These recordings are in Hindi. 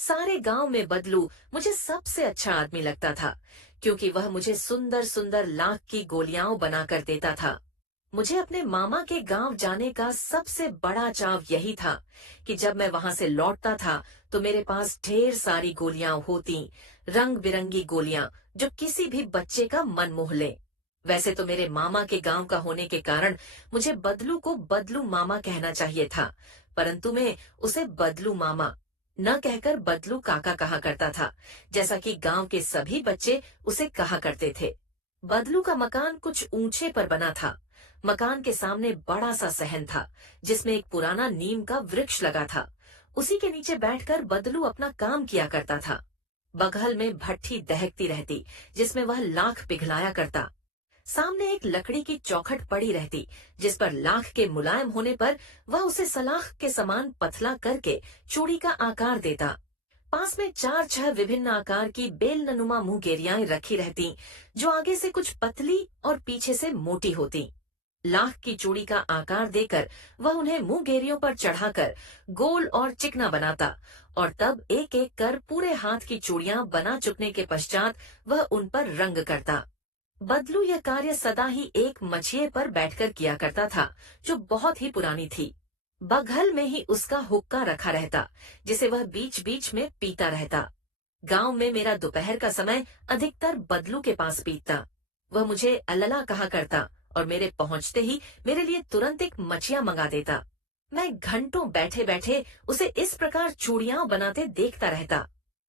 सारे गांव में बदलू मुझे सबसे अच्छा आदमी लगता था, क्योंकि वह मुझे सुंदर सुंदर लाख की गोलियां बनाकर देता था। मुझे अपने मामा के गांव जाने का सबसे बड़ा चाव यही था कि जब मैं वहां से लौटता था तो मेरे पास ढेर सारी गोलियां होती, रंग बिरंगी गोलियां जो किसी भी बच्चे का मन मोह ले। वैसे तो मेरे मामा के गांव का होने के कारण मुझे बदलू को बदलू मामा कहना चाहिए था, परंतु मैं उसे बदलू मामा न कहकर बदलू काका कहा करता था, जैसा कि गांव के सभी बच्चे उसे कहा करते थे। बदलू का मकान कुछ ऊंचे पर बना था। मकान के सामने बड़ा सा सहन था, जिसमें एक पुराना नीम का वृक्ष लगा था। उसी के नीचे बैठकर बदलू अपना काम किया करता था। बगल में भट्ठी दहकती रहती, जिसमें वह लाख पिघलाया करता। सामने एक लकड़ी की चौखट पड़ी रहती, जिस पर लाख के मुलायम होने पर वह उसे सलाख के समान पतला करके चूड़ी का आकार देता। पास में चार छह विभिन्न आकार की बेलनुमा मुंगेरियां रखी रहती, जो आगे से कुछ पतली और पीछे से मोटी होती। लाख की चूड़ी का आकार देकर वह उन्हें मुंगेरियों पर चढ़ाकर गोल और चिकना बनाता, और तब एक एक कर पूरे हाथ की चूड़ियां बना चुकने के पश्चात वह उन पर रंग करता। बदलू यह कार्य सदा ही एक मछिए पर बैठकर किया करता था, जो बहुत ही पुरानी थी। बगल में ही उसका हुक्का रखा रहता, जिसे वह बीच बीच में पीता रहता। गांव में मेरा दोपहर का समय अधिकतर बदलू के पास बीतता। वह मुझे अल्लला कहा करता और मेरे पहुंचते ही मेरे लिए तुरंत एक मछिया मंगा देता। मैं घंटों बैठे बैठे उसे इस प्रकार चूड़ियां बनाते देखता रहता।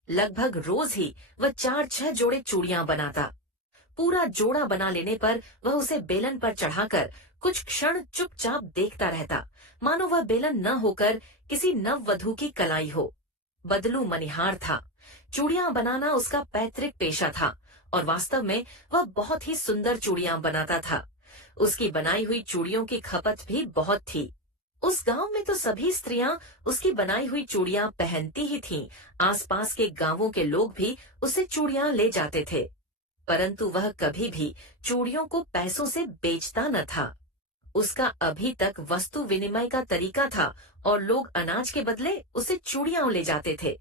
लगभग रोज ही वह चार छह जोड़े चूड़ियां बनाता। पूरा जोड़ा बना लेने पर वह उसे बेलन पर चढ़ाकर कुछ क्षण चुपचाप देखता रहता, मानो वह बेलन न होकर किसी नववधू की कलाई हो। बदलू मनिहार था। चूड़ियां बनाना उसका पैतृक पेशा था, और वास्तव में वह बहुत ही सुंदर चूड़ियां बनाता था। उसकी बनाई हुई चूड़ियों की खपत भी बहुत थी। उस गांव में तो सभी स्त्रियां उसकी बनाई हुई चूड़ियां पहनती ही थीं। आसपास के गांवों के लोग भी उससे चूड़ियां ले जाते थे, परंतु वह कभी भी चूड़ियों को पैसों से बेचता न था। उसका अभी तक वस्तु विनिमय का तरीका था, और लोग अनाज के बदले उसे चूड़ियां ले जाते थे।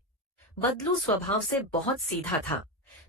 बदलू स्वभाव से बहुत सीधा था।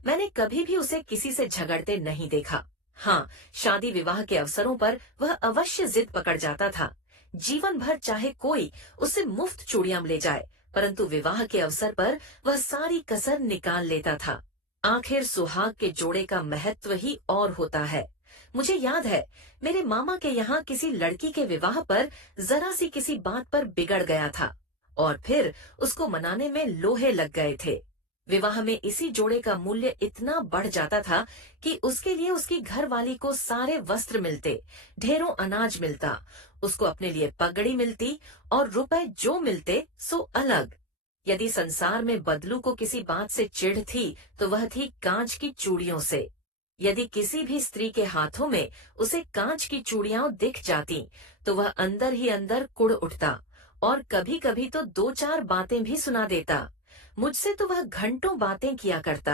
मैंने कभी भी उसे किसी से झगड़ते नहीं देखा। हाँ, शादी विवाह के अवसरों पर वह अवश्य जिद पकड़ जाता था। जीवन भर चाहे कोई उससे मुफ्त चूड़ियां ले जाए, परंतु विवाह के अवसर पर वह सारी कसर निकाल लेता था। आखिर सुहाग के जोड़े का महत्व ही और होता है। मुझे याद है, मेरे मामा के यहाँ किसी लड़की के विवाह पर जरा सी किसी बात पर बिगड़ गया था, और फिर उसको मनाने में लोहे लग गए थे। विवाह में इसी जोड़े का मूल्य इतना बढ़ जाता था कि उसके लिए उसकी घरवाली को सारे वस्त्र मिलते, ढेरों अनाज मिलता, उसको अपने लिए पगड़ी मिलती, और रुपए जो मिलते सो अलग। यदि संसार में बदलू को किसी बात से चिढ़ थी, तो वह थी कांच की चूड़ियों से। यदि किसी भी स्त्री के हाथों में उसे कांच की चूड़ियां दिख जाती, तो वह अंदर ही अंदर कुढ़ उठता, और कभी कभी तो दो चार बातें भी सुना देता। मुझसे तो वह घंटों बातें किया करता।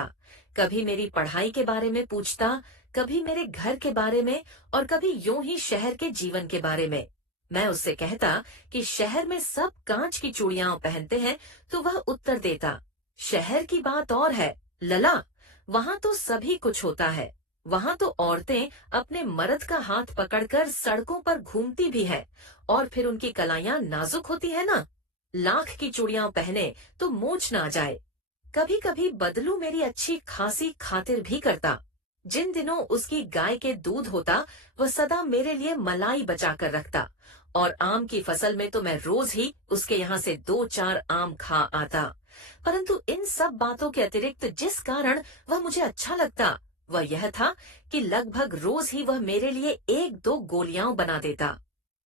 कभी मेरी पढ़ाई के बारे में पूछता, कभी मेरे घर के बारे में, और कभी यूं ही शहर के जीवन के बारे में। मैं उससे कहता कि शहर में सब कांच की चूड़ियां पहनते हैं, तो वह उत्तर देता, शहर की बात और है लला, वहाँ तो सभी कुछ होता है। वहाँ तो औरतें अपने मर्द का हाथ पकड़कर सड़कों पर घूमती भी है, और फिर उनकी कलाइयां नाजुक होती है ना। लाख की चूड़ियां पहने तो मोच ना जाए। कभी कभी बदलू मेरी अच्छी खासी खातिर भी करता। जिन दिनों उसकी गाय के दूध होता, वह सदा मेरे लिए मलाई बचा कर रखता, और आम की फसल में तो मैं रोज ही उसके यहाँ से दो चार आम खा आता। परंतु इन सब बातों के अतिरिक्त जिस कारण वह मुझे अच्छा लगता, वह यह था कि लगभग रोज ही वह मेरे लिए एक दो गोलियां बना देता।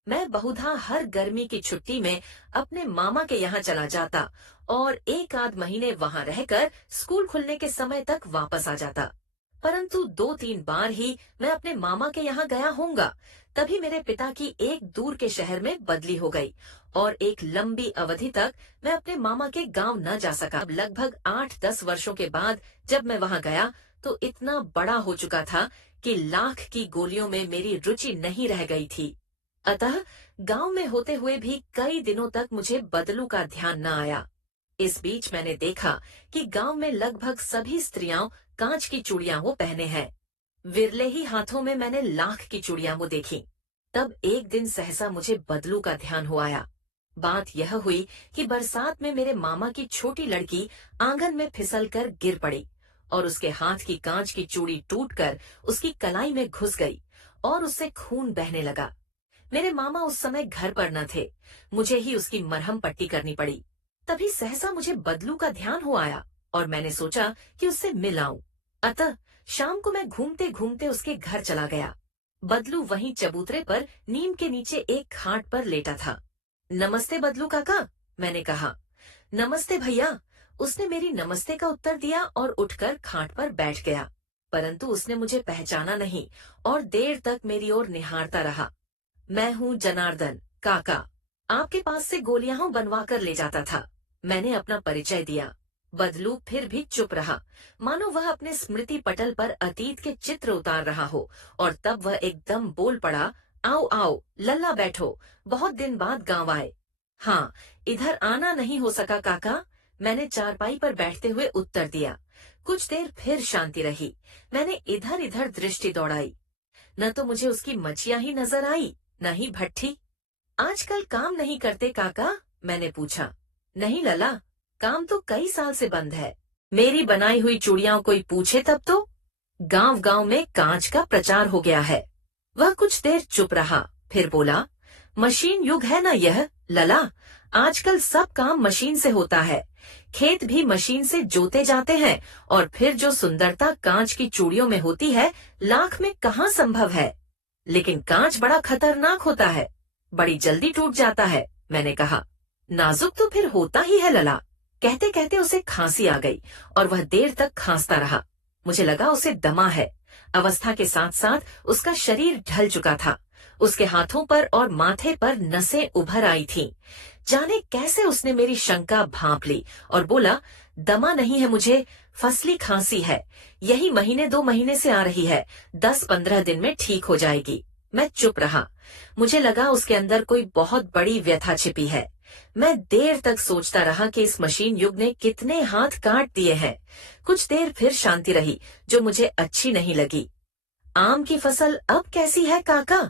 मैं बहुधा हर गर्मी की छुट्टी में अपने मामा के यहाँ चला जाता, और एक आध महीने वहाँ रहकर स्कूल खुलने के समय तक वापस आ जाता। परंतु दो तीन बार ही मैं अपने मामा के यहाँ गया होऊंगा, तभी मेरे पिता की एक दूर के शहर में बदली हो गई, और एक लंबी अवधि तक मैं अपने मामा के गांव न जा सका। अब लगभग 8-10 वर्षों के बाद जब मैं वहाँ गया, तो इतना बड़ा हो चुका था कि लाख की गोलियों में मेरी रुचि नहीं रह गई थी। अतः गांव में होते हुए भी कई दिनों तक मुझे बदलू का ध्यान न आया। इस बीच मैंने देखा कि गांव में लगभग सभी स्त्रियां कांच की चूड़ियां वो पहने हैं। विरले ही हाथों में मैंने लाख की चूड़ियां वो देखी। तब एक दिन सहसा मुझे बदलू का ध्यान हो आया। बात यह हुई कि बरसात में मेरे मामा की छोटी लड़की आंगन में फिसलकर गिर पड़ी और उसके हाथ की कांच की चूड़ी टूटकर उसकी कलाई में घुस गई और उससे खून बहने लगा। मेरे मामा उस समय घर पर न थे, मुझे ही उसकी मरहम पट्टी करनी पड़ी। तभी सहसा मुझे बदलू का ध्यान हो आया और मैंने सोचा कि उससे मिल आऊं। अतः शाम को मैं घूमते घूमते उसके घर चला गया। बदलू वहीं चबूतरे पर नीम के नीचे एक खाट पर लेटा था। नमस्ते बदलू काका, मैंने कहा। नमस्ते भैया, उसने मेरी नमस्ते का उत्तर दिया और उठकर खाट पर बैठ गया। परंतु उसने मुझे पहचाना नहीं और देर तक मेरी ओर निहारता रहा। मैं हूँ जनार्दन काका, आपके पास से गोलियां बनवा कर ले जाता था। मैंने अपना परिचय दिया। बदलू फिर भी चुप रहा, मानो वह अपने स्मृति पटल पर अतीत के चित्र उतार रहा हो। और तब वह एकदम बोल पड़ा, आओ आओ लल्ला बैठो, बहुत दिन बाद गांव आए। हाँ, इधर आना नहीं हो सका काका, मैंने चारपाई पर बैठते हुए उत्तर दिया। कुछ देर फिर शांति रही। मैंने इधर इधर दृष्टि दौड़ाई। न तो मुझे उसकी मचिया ही नजर आई, न ही भट्ठी। आजकल काम नहीं करते काका, मैंने पूछा। नहीं लला, काम तो कई साल से बंद है। मेरी बनाई हुई चूड़ियां कोई पूछे तब तो। गांव गांव में कांच का प्रचार हो गया है। वह कुछ देर चुप रहा, फिर बोला, मशीन युग है ना यह लला, आजकल सब काम मशीन से होता है। खेत भी मशीन से जोते जाते हैं और फिर जो सुंदरता कांच की चूड़ियों में होती है, लाख में कहाँ संभव है। लेकिन कांच बड़ा खतरनाक होता है, बड़ी जल्दी टूट जाता है, मैंने कहा। नाजुक तो फिर होता ही है लला। कहते कहते उसे खांसी आ गई और वह देर तक खांसता रहा। मुझे लगा उसे दमा है। अवस्था के साथ साथ उसका शरीर ढल चुका था। उसके हाथों पर और माथे पर नसें उभर आई थीं। जाने कैसे उसने मेरी शंका भांप ली और बोला, दमा नहीं है मुझे, फसली खांसी है। यही महीने 2 महीने से आ रही है, 10-15 दिन में ठीक हो जाएगी। मैं चुप रहा। मुझे लगा उसके अंदर कोई बहुत बड़ी व्यथा छिपी है। मैं देर तक सोचता रहा कि इस मशीन युग ने कितने हाथ काट दिए हैं। कुछ देर फिर शांति रही, जो मुझे अच्छी नहीं लगी। आम की फसल अब कैसी है काका?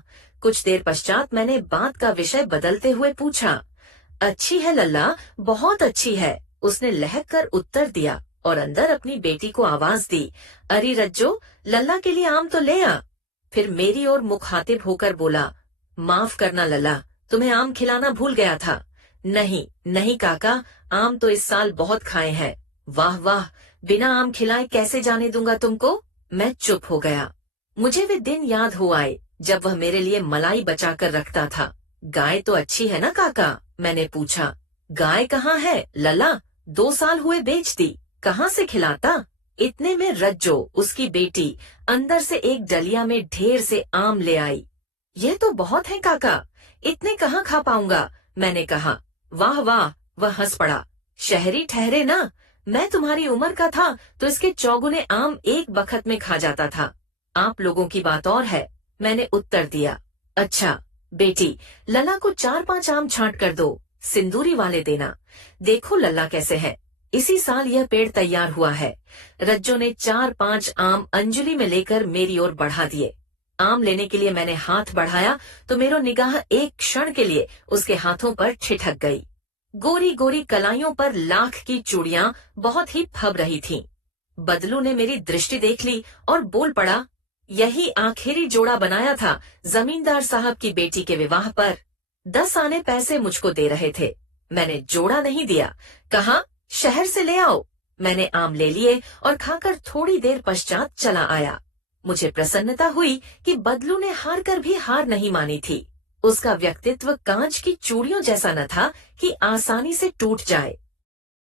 कुछ देर पश्चात मैंने बात का विषय बदलते हुए पूछा। अच्छी है लल्ला, बहुत अच्छी है, उसने लहक कर उत्तर दिया और अंदर अपनी बेटी को आवाज दी, अरे रज्जो, लल्ला के लिए आम तो ले आ। फिर मेरी ओर मुखातिब होकर बोला, माफ करना लल्ला, तुम्हें आम खिलाना भूल गया था। नहीं नहीं काका, आम तो इस साल बहुत खाए हैं। वाह वाह, बिना आम खिलाए कैसे जाने दूंगा तुमको। मैं चुप हो गया। मुझे वे दिन याद हो आए जब वह मेरे लिए मलाई बचा कर रखता था। गाय तो अच्छी है ना काका, मैंने पूछा। गाय कहाँ है लला, 2 साल हुए बेच दी, कहाँ से खिलाता। इतने में रज्जो, उसकी बेटी, अंदर से एक डलिया में ढेर से आम ले आई। यह तो बहुत है काका, इतने कहाँ खा पाऊंगा, मैंने कहा। वाह वाह, वह हंस पड़ा। शहरी ठहरे ना, मैं तुम्हारी उम्र का था तो इसके चौगुने आम एक बखत में खा जाता था। आप लोगों की बात और है, मैंने उत्तर दिया। अच्छा बेटी, लला को 4-5 आम छांट कर दो, सिंदूरी वाले देना। देखो लल्ला कैसे है, इसी साल यह पेड़ तैयार हुआ है। रज्जो ने 4-5 आम अंजलि में लेकर मेरी ओर बढ़ा दिए। आम लेने के लिए मैंने हाथ बढ़ाया तो मेरो निगाह एक क्षण के लिए उसके हाथों पर ठिठक गई। गोरी गोरी कलाइयों पर लाख की चूड़ियां बहुत ही फब रही थीं। बदलू ने मेरी दृष्टि देख ली और बोल पड़ा, यही आखिरी जोड़ा बनाया था जमींदार साहब की बेटी के विवाह पर। 10 आने पैसे मुझको दे रहे थे। मैंने जोड़ा नहीं दिया, कहा शहर से ले आओ। मैंने आम ले लिए और खाकर थोड़ी देर पश्चात चला आया। मुझे प्रसन्नता हुई कि बदलू ने हार कर भी हार नहीं मानी थी। उसका व्यक्तित्व कांच की चूड़ियों जैसा न था कि आसानी से टूट जाए।